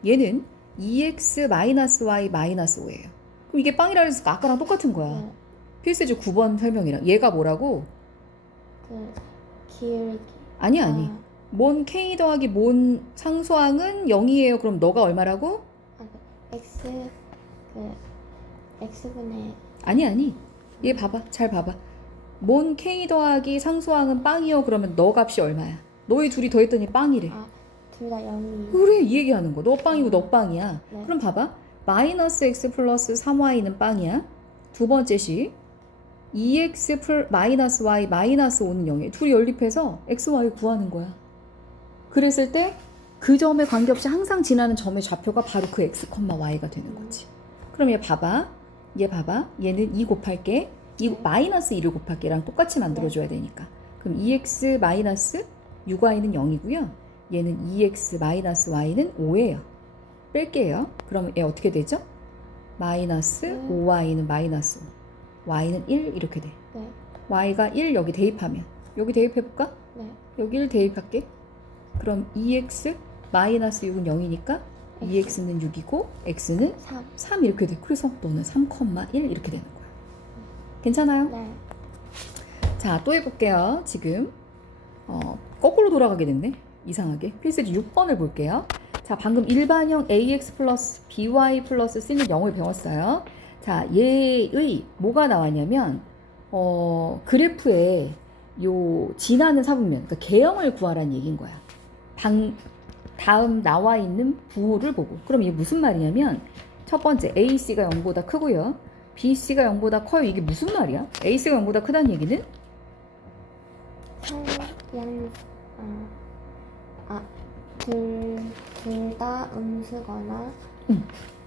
얘는 2x 마이너스 y 마이너스 5예요. 그럼 이게 빵이라 그랬으니까 아까랑 똑같은 거야. 네. 필수제 9번 설명이랑 얘가 뭐라고? 그 기울기. 아니. 몬 k 더하기 몬 상수항은 0이에요. 그럼 너가 얼마라고? x분의. 아니. 얘 봐봐. 잘 봐봐. 몬 k 더하기 상수항은 빵이요. 그러면 너 값이 얼마야? 너희 둘이 더했더니 빵이래. 둘 다 0이. 그래, 이 얘기하는 거. 너 빵이고 너 빵이야. 네. 그럼 봐봐. 마이너스 x 플러스 3y는 빵이야. 두 번째 식 2x 마이너스 y 마이너스 5는 0이에요. 둘이 연립해서 x, y 구하는 거야. 그랬을 때 그 점에 관계없이 항상 지나는 점의 좌표가 바로 그 x, y가 되는 거지. 그럼 얘 봐봐. 얘 봐봐. 얘는 2 곱할게. 마이너스 2를 곱할게랑 똑같이 만들어줘야 되니까. 그럼 2x 마이너스 6y는 0이고요. 얘는 2x 마이너스 y는 5예요. 뺄게요. 그럼 얘 어떻게 되죠? 마이너스 5y는 마이너스 5. y는 1 이렇게 돼. 네. y가 1 여기 대입하면. 여기 대입해볼까? 네. 여기 1 대입할게. 그럼 2x 마이너스 6은 0이니까 2x는 6이고 x는 3. 3 이렇게 돼. 그래서 너는 3,1 이렇게 되는 거야. 괜찮아요? 네. 자, 또 해볼게요. 지금 거꾸로 돌아가게 됐네. 이상하게. 필수지 6번을 볼게요. 자, 방금 일반형 ax 플러스 by 플러스 c는 0을 배웠어요. 자, 얘의 뭐가 나왔냐면 그래프에 요 지나는 사분면, 그러니까 개형을 구하라는 얘기인 거야. 다음 나와 있는 부호를 보고. 그럼 이게 무슨 말이냐면 첫 번째 AC가 0보다 크고요. BC가 0보다 커요. 이게 무슨 말이야? AC가 0보다 크다는 얘기는 둘 다 음수거나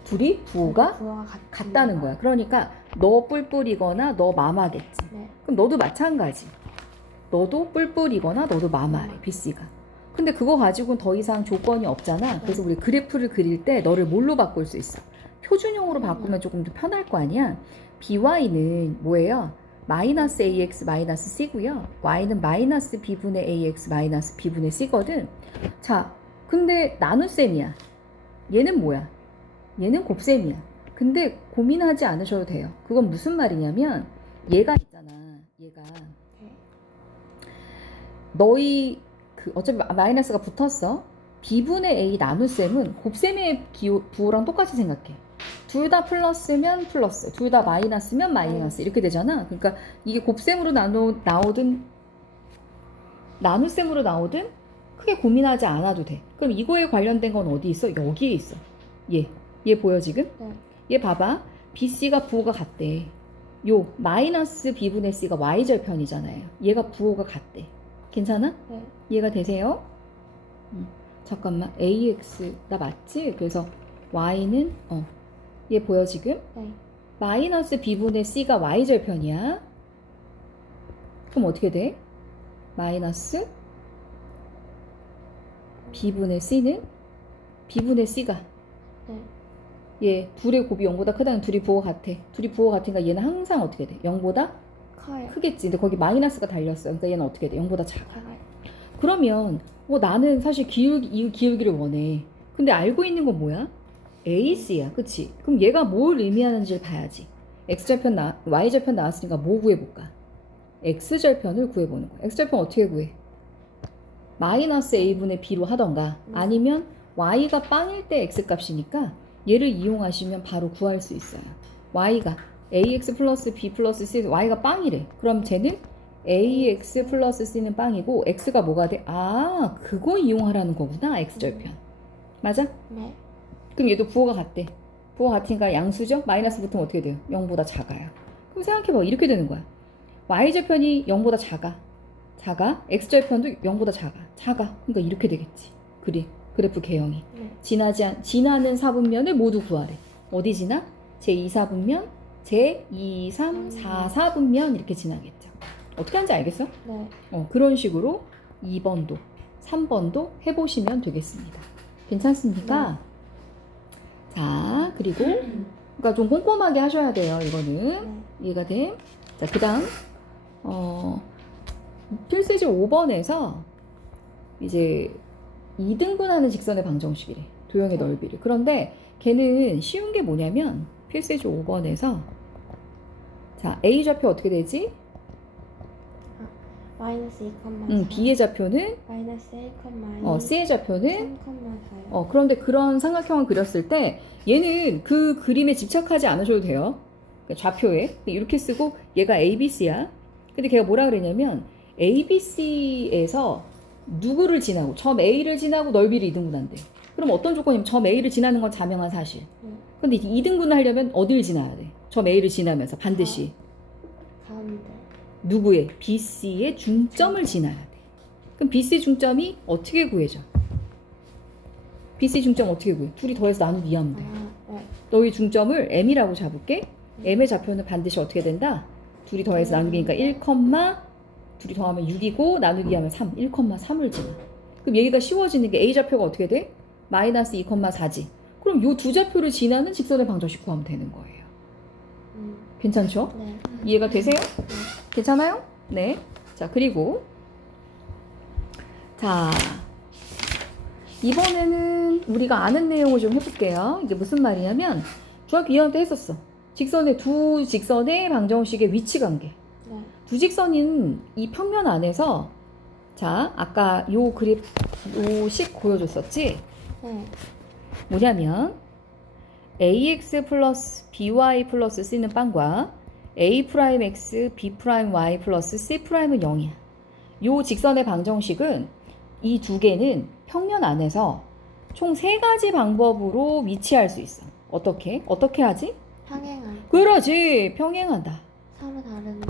둘이 부호가 부호가 같다는 거야. 그러니까 너 뿔뿔이거나 너 마마겠지. 네. 그럼 너도 마찬가지. 너도 뿔뿔이거나 너도 마마래. BC가. 근데 그거 가지고는 더 이상 조건이 없잖아. 그래서 우리 그래프를 그릴 때 너를 뭘로 바꿀 수 있어? 표준형으로 바꾸면 조금 더 편할 거 아니야? BY는 뭐예요? 마이너스 AX 마이너스 C고요. Y는 마이너스 B분의 AX 마이너스 B분의 C거든. 자, 근데 나눗셈이야. 얘는 뭐야? 얘는 곱셈이야. 근데 고민하지 않으셔도 돼요. 그건 무슨 말이냐면 얘가 있잖아. 얘가 너희 어차피 마이너스가 붙었어. B분의 A 나눗셈은 곱셈의 부호랑 똑같이 생각해. 둘 다 플러스면 플러스, 둘 다 마이너스면 마이너스 이렇게 되잖아. 그러니까 이게 곱셈으로 나오든 나눗셈으로 나오든 크게 고민하지 않아도 돼. 그럼 이거에 관련된 건 어디 있어? 여기에 있어. 얘 보여 지금? 네. 얘 봐봐. BC가 부호가 같대. 요 마이너스 B분의 C가 Y절편이잖아요. 얘가 부호가 같대. 괜찮아? 네. 이해가 되세요? 잠깐만. AX 나 맞지? 그래서 Y는 얘 보여 지금? 네. 마이너스 B분의 C가 Y절편이야. 그럼 어떻게 돼? 마이너스 B분의 C는 B분의 C가 네. 얘 둘의 곱이 0보다 크다는 둘이 부호가 같아. 둘이 부호가 같으니까 얘는 항상 어떻게 돼? 0보다 커요. 크겠지. 근데 거기 마이너스가 달렸어. 그러니까 얘는 어떻게 돼? 0보다 작아. 작아요. 그러면 나는 사실 이 기울기를 원해. 근데 알고 있는 건 뭐야? AC야. 그치? 그럼 얘가 뭘 의미하는지를 봐야지. Y절편 나왔으니까 뭐 구해볼까? X절편을 구해보는 거야. X절편 어떻게 구해? 마이너스 A분의 B로 하던가 아니면 Y가 빵일 때 X값이니까 얘를 이용하시면 바로 구할 수 있어요. Y가 AX 플러스 B 플러스 C, Y가 빵이래. 그럼 쟤는 AX 플러스 C는 빵이고 X가 뭐가 돼? 아, 그거 이용하라는 거구나. X절편. 맞아? 네. 그럼 얘도 부호가 같대. 부호가 같으니까 양수죠? 마이너스 붙으면 어떻게 돼요? 0보다 작아요. 그럼 생각해봐. 이렇게 되는 거야. Y절편이 0보다 작아. X절편도 0보다 작아. 그러니까 이렇게 되겠지. 그래프 개형이. 네. 지나는 사분면을 모두 구하래. 어디 지나? 제2, 4분면, 제2, 3, 4, 4분면 이렇게 지나겠죠. 어떻게 하는지 알겠어? 네. 그런 식으로 2번도, 3번도 해보시면 되겠습니다. 괜찮습니까? 자, 그리고 그러니까 좀 꼼꼼하게 하셔야 돼요. 이거는 네. 이해가 돼? 자, 그다음 필수지 5번에서 이제 2등분하는 직선의 방정식이래. 도형의 넓이를. 그런데 걔는 쉬운 게 뭐냐면 필수지 5번에서 자, A 좌표 어떻게 되지? 마이너스 2,4. B의 좌표는 마이너스 1,2. C의 좌표는 3,4요. 그런데 그런 삼각형을 그렸을 때 얘는 그 그림에 집착하지 않으셔도 돼요. 좌표에 이렇게 쓰고 얘가 ABC야. 근데 걔가 뭐라 그랬냐면 ABC에서 누구를 지나고 점 A를 지나고 넓이를 2등분한대. 그럼 어떤 조건이면 점 A를 지나는 건 자명한 사실. 근데 2등분을 하려면 어디를 지나야 돼? 점 A를 지나면서 반드시 가운데. 누구의? BC의 중점을 지나야 돼. 그럼 BC 중점이 어떻게 구해져? BC 중점 어떻게 구해? 둘이 더해서 나누기 2하면 돼. 네. 너희 중점을 M이라고 잡을게. m의 좌표는 반드시 어떻게 된다? 둘이 더해서 나누기니까 1, 둘이 더하면 6이고 나누기 하면 3, 1,3을 지나. 그럼 얘기가 쉬워지는 게 a 좌표가 어떻게 돼? 마이너스 2,4지. 그럼 요 두 좌표를 지나는 직선의 방정식 구하면 되는 거예요. 괜찮죠? 네. 이해가 되세요? 네. 괜찮아요? 네. 자, 그리고 자, 이번에는 우리가 아는 내용을 좀 해볼게요. 이게 무슨 말이냐면 중학교 2학년 때 했었어. 두 직선의 방정식의 위치 관계. 네. 두 직선인 이 평면 안에서 자, 아까 요 그래프 요식 보여줬었지? 네. 뭐냐면 ax 플러스 by 플러스 c는 빵과 a 프라임 x, b 프라임 y 플러스 c 프라임은 0이야. 요 직선의 방정식은 이 두 개는 평면 안에서 총 3가지 방법으로 위치할 수 있어. 어떻게? 어떻게 하지? 평행할 때 그러지. 평행한다. 서로 다른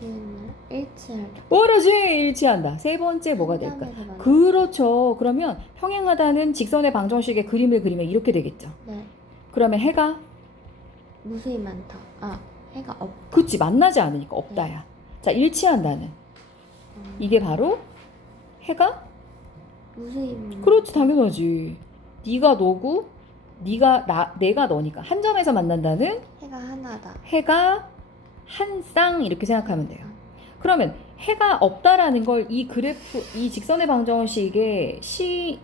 비율을 일치할 때 그러지. 일치한다. 세 번째 뭐가 될까? 한 점에서 만나- 그렇죠. 그러면 평행하다는 직선의 방정식의 그림을 그리면 이렇게 되겠죠. 네. 그러면 해가 무수히 많다. 아, 해가 없. 그치 만나지 않으니까 없다야. 자, 일치한다는 이게 바로 해가 무수히 많다. 그렇지 당연하지. 네가 너고 내가 너니까 한 점에서 만난다는 해가 하나다. 해가 한 쌍 이렇게 생각하면 돼요. 그러면 해가 없다라는 걸 이 그래프 이 직선의 방정식의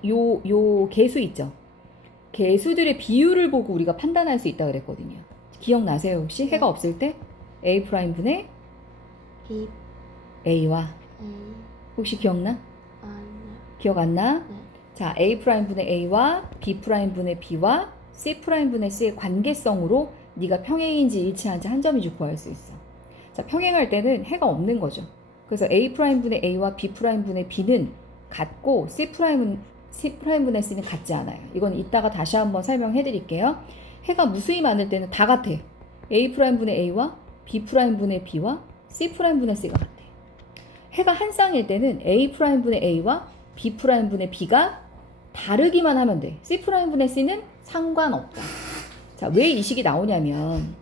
요 개수 있죠. 개수들의 비율을 보고 우리가 판단할 수 있다 그랬거든요. 기억나세요 혹시? 해가 없을 때 a 프라임 분의 B, a와 A, 혹시 기억나? 아니야. 기억 안 나? 네. 자, a 프라임 분의 a와 b 프라임 분의 b와 c 프라임 분의 c의 관계성으로 네가 평행인지 일치한지 한 점인지 구할 수 있어. 자, 평행할 때는 해가 없는 거죠. 그래서 a 프라임 분의 a와 b 프라임 분의 b는 같고 c 프라임 분의 c는 같지 않아요. 이건 이따가 다시 한번 설명해 드릴게요. 해가 무수히 많을 때는 다 같아. a 프라임 분의 a와 b 프라임 분의 b와 c 프라임 분의 c가 같아. 해가 한 쌍일 때는 a 프라임 분의 a와 b 프라임 분의 b가 다르기만 하면 돼. c 프라임 분의 c는 상관없다. 자, 왜 이 식이 나오냐면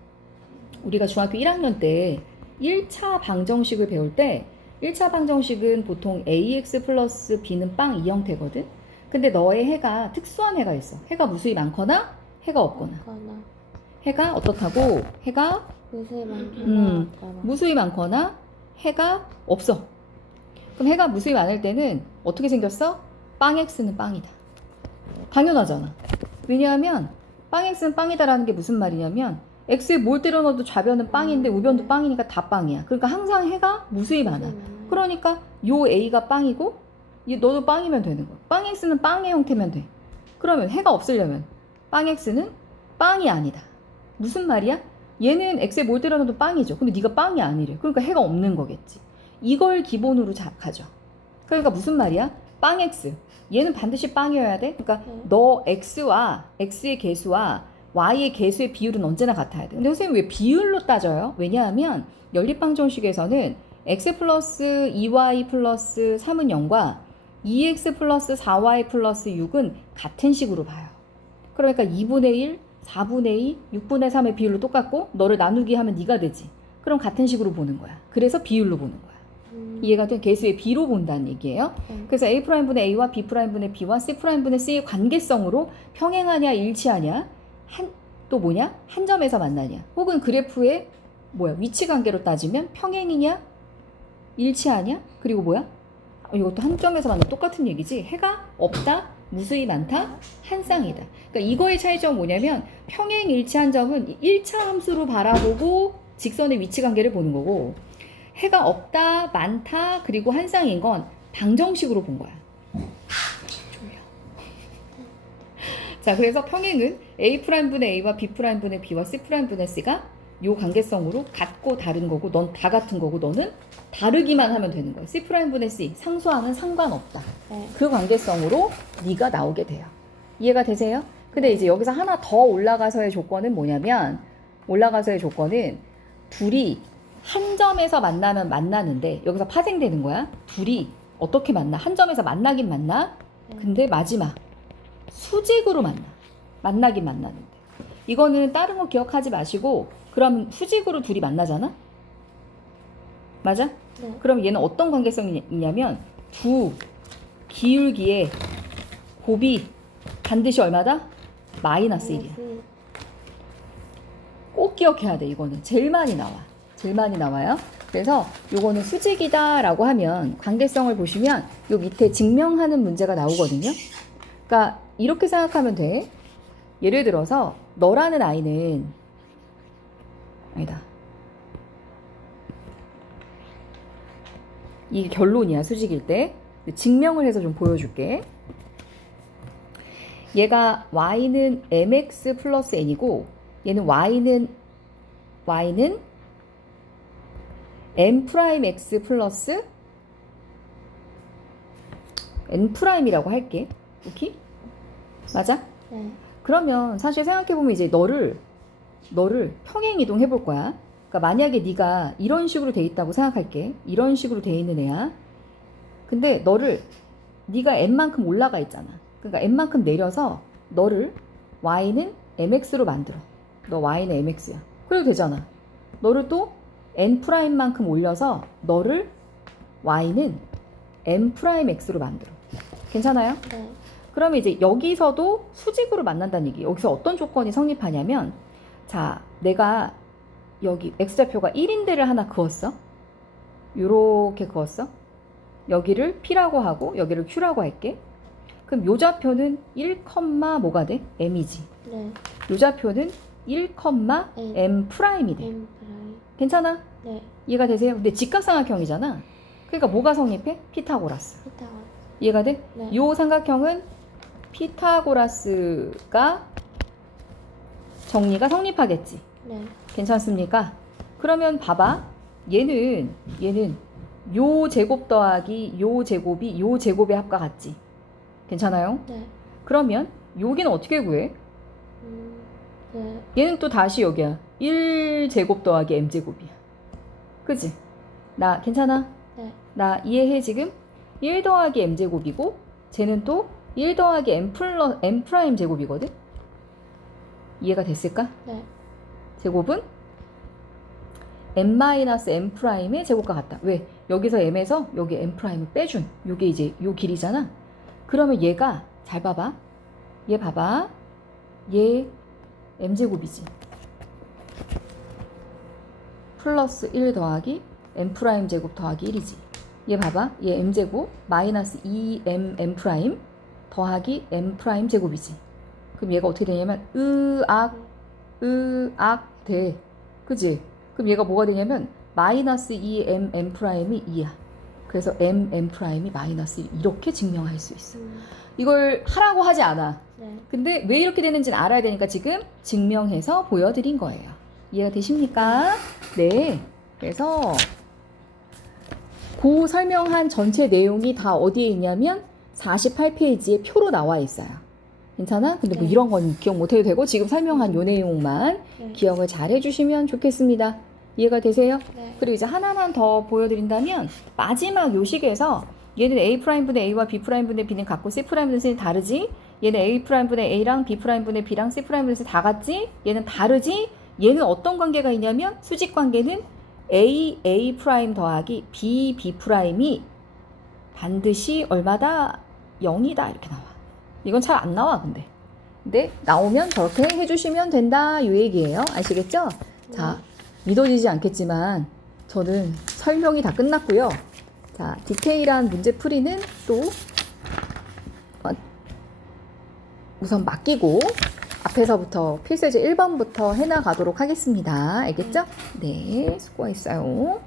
우리가 중학교 1학년 때 1차 방정식을 배울 때 1차 방정식은 보통 ax 플러스 b는 빵 이 형태거든. 근데 너의 해가 특수한 해가 있어. 해가 무수히 많거나 해가 없거나. 거나 해가 어떻다고? 해가 무수히 많거나 없거나. 무수히 많거나 해가 없어. 그럼 해가 무수히 많을 때는 어떻게 생겼어? 빵 x는 빵이다. 당연하잖아. 왜냐하면 빵 x는 빵이다라는 게 무슨 말이냐면 x에 뭘 때려 넣어도 좌변은 빵인데 우변도 빵이니까 다 빵이야. 그러니까 항상 해가 무수히 많아. 그러니까 요 a가 빵이고 너도 빵이면 되는 거야. 빵 x는 빵의 형태면 돼. 그러면 해가 없으려면 빵 x는 빵이 아니다. 무슨 말이야? 얘는 x에 뭘 때려 넣어도 빵이죠. 근데 네가 빵이 아니래. 그러니까 해가 없는 거겠지. 이걸 기본으로 가져. 그러니까 무슨 말이야? 빵 x. 얘는 반드시 빵이어야 돼. 그러니까 너 x와 x의 개수와 y의 개수의 비율은 언제나 같아야 돼. 근데 선생님 왜 비율로 따져요? 왜냐하면 연립방정식에서는 x 플러스 2y 플러스 3은 0과 2x 플러스 4y 플러스 6은 같은 식으로 봐요. 그러니까 2분의 1, 4분의 2, 6분의 3의 비율로 똑같고 너를 나누기 하면 네가 되지. 그럼 같은 식으로 보는 거야. 그래서 비율로 보는 거야. 이해가 돼? 개수의 비로 본다는 얘기예요. 그래서 a 프라임 분의 a와 b 프라임 분의 b와 c 프라임 분의 c의 관계성으로 평행하냐 일치하냐 또 뭐냐? 한 점에서 만나냐 혹은 그래프의 위치 관계로 따지면 평행이냐 일치하냐 그리고 이것도 한 점에서 만나 똑같은 얘기지. 해가 없다 무수히 많다 한 쌍이다. 그러니까 이거의 차이점은 뭐냐면 평행 일치한 점은 1차 함수로 바라보고 직선의 위치 관계를 보는 거고 해가 없다, 많다, 그리고 한 쌍인 건 방정식으로 본 거야. 자, 그래서 평행은 a 프라임 분의 a와 b 프라임 분의 b와 c 프라임 분의 c가 요 관계성으로 같고 다른 거고 넌 다 같은 거고 너는 다르기만 하면 되는 거야. c 프라임 분의 c 상수항은 상관없다. 그 관계성으로 네가 나오게 돼요. 이해가 되세요? 근데 이제 여기서 하나 더 올라가서의 조건은 뭐냐면 둘이 한 점에서 만나면 만나는데 여기서 파생되는 거야. 둘이 어떻게 만나? 한 점에서 만나긴 만나. 근데 마지막 수직으로 만나긴 만나는데 이거는 다른 거 기억하지 마시고 그럼 수직으로 둘이 만나잖아? 맞아? 네. 그럼 얘는 어떤 관계성이 있냐면 두 기울기의 곱이 반드시 얼마다? 마이너스 1이야. 꼭 기억해야 돼. 이거는 제일 많이 나와. 제일 많이 나와요. 그래서 요거는 수직이다 라고 하면 관계성을 보시면 요 밑에 증명하는 문제가 나오거든요. 그러니까 이렇게 생각하면 돼. 예를 들어서 너라는 아이는 아니다. 이게 결론이야. 수직일 때. 증명을 해서 좀 보여줄게. 얘가 y는 mx 플러스 n이고 얘는 y는 n 프라임 x 플러스 n 프라임이라고 할게. 오케이? 맞아? 네. 그러면 사실 생각해보면 이제 너를 평행 이동해 볼 거야. 그러니까 만약에 네가 이런 식으로 돼 있다고 생각할게. 이런 식으로 돼 있는 애야. 근데 네가 n만큼 올라가 있잖아. 그러니까 n만큼 내려서 너를 y는 mx로 만들어. 너 y는 mx야. 그래도 되잖아. 너를 또 n 프라임만큼 올려서 너를 y는 m 프라임 x로 만들어. 괜찮아요? 네. 그러면 이제 여기서도 수직으로 만난다는 얘기. 여기서 어떤 조건이 성립하냐면, 자, 내가 여기 x좌표가 1인데를 하나 그었어. 요렇게 그었어. 여기를 p라고 하고 여기를 q라고 할게. 그럼 요 좌표는 1, 뭐가 돼? m이지. 네. 요 좌표는 1, m 프라임이 돼. M 프라임. 괜찮아? 네. 이해가 되세요? 근데 직각삼각형이잖아. 그러니까 뭐가 성립해? 피타고라스. 피타고라스. 이해가 돼? 네. 요 삼각형은 피타고라스가 정리가 성립하겠지. 네. 괜찮습니까? 그러면 봐봐. 얘는 요 제곱 더하기 요 제곱이 요 제곱의 합과 같지. 괜찮아요? 네. 그러면 여기는 어떻게 구해? 네. 얘는 또 다시 여기야. 1제곱 더하기 m제곱이야. 그지? 나 괜찮아? 네. 나 이해해 지금? 1 더하기 m제곱이고 쟤는 또 1 더하기 m 프라임 제곱이거든? 이해가 됐을까? 네. 제곱은 m 프라임의 제곱과 같다. 왜? 여기서 m에서 여기 m 프라임을 빼준 요게 이제 요 길이잖아. 그러면 얘가 잘 봐봐. 얘 봐봐. 얘 m제곱이지. 플러스 1 더하기 m 프라임 제곱 더하기 1이지. 얘 봐봐. 얘 m제곱 마이너스 2m m 프라임 더하기 m 프라임 제곱이지. 그럼 얘가 어떻게 되냐면 으악 돼. 그지? 그럼 얘가 뭐가 되냐면 마이너스 2m m 프라임이 2야. 그래서 m 프라임이 마이너스 1 이렇게 증명할 수 있어. 이걸 하라고 하지 않아. 네. 근데 왜 이렇게 되는지는 알아야 되니까 지금 증명해서 보여드린 거예요. 이해가 되십니까? 네. 그래서 그 설명한 전체 내용이 다 어디에 있냐면 48페이지에 표로 나와 있어요. 괜찮아? 근데 뭐 네. 이런 건 기억 못 해도 되고 지금 설명한 요 내용만 네. 기억을 잘 해주시면 좋겠습니다. 이해가 되세요? 네. 그리고 이제 하나만 더 보여드린다면 마지막 요식에서 얘는 A'분의 A와 B'분의 B는 같고 C'분의 C는 다르지? 얘는 A'분의 A랑 B'분의 B랑 C'분의 C 다 같지? 얘는 다르지? 얘는 어떤 관계가 있냐면 수직 관계는 A 더하기 B 프라임이 반드시 얼마다? 0이다 이렇게 나와. 이건 잘 안 나와 근데 나오면 저렇게 해주시면 된다 이 얘기예요. 아시겠죠? 자, 믿어지지 않겠지만 저는 설명이 다 끝났고요. 자, 디테일한 문제 풀이는 또 우선 맡기고 앞에서부터 필수제 1번부터 해나가도록 하겠습니다. 알겠죠? 네, 수고했어요.